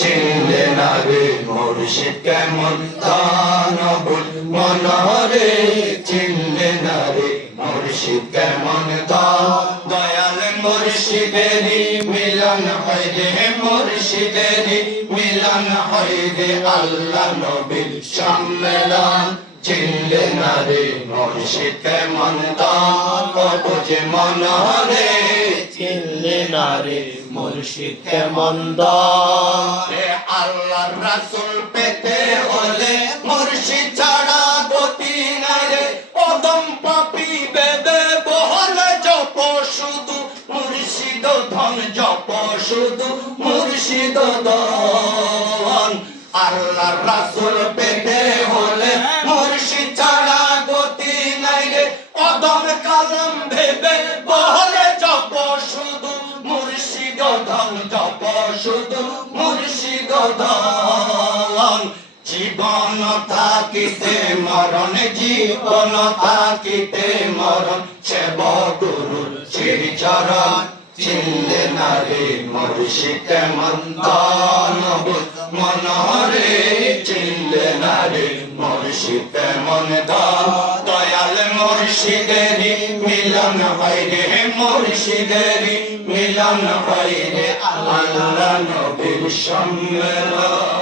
চিনলে না রে মুর্শিদ কেমন? দানবুল মনরে চিনলে না রে মুর্শিদ কেমন? দয়াল মুর্শিদেরি মিলন হয় রে মুর্শিদেরি মিলন হয় রে। আল্লাহ নবীর সম্মেলন, চিনলে না রে মুর্শিদ কেমন? দান যে মনরে না রে মুর্শিদ কেমন দান হে আল্লাহর রাসূল পেতে হলে মুর্শিদ ছাড়া গতি নাই রে। অদম পাপি বেবে বহল, জপ শুধু। মুর্শিদ ধন, জপ শুধু। মুর্শিদ ধন আল্লাহর রাসূল পেতে হলে মুর্শিদ ছাড়া গতি নাই রে। অদম কালাম ভেবে বহলে শুধু মুর্শিদ জীবন থাকিতে মরণ, জীবন থাকিতে মরণ। সেব গুরুর শ্রীচরণ, চিনলে না রে মুর্শিদ কেমন দান মনরে চিনলে না রে মুর্শিদ কেমন দান দয়াল মুর্শিদেরি মিলন হয় রে মুর্শিদেরি মিলন হয় রে। নবীর সম্মেলন।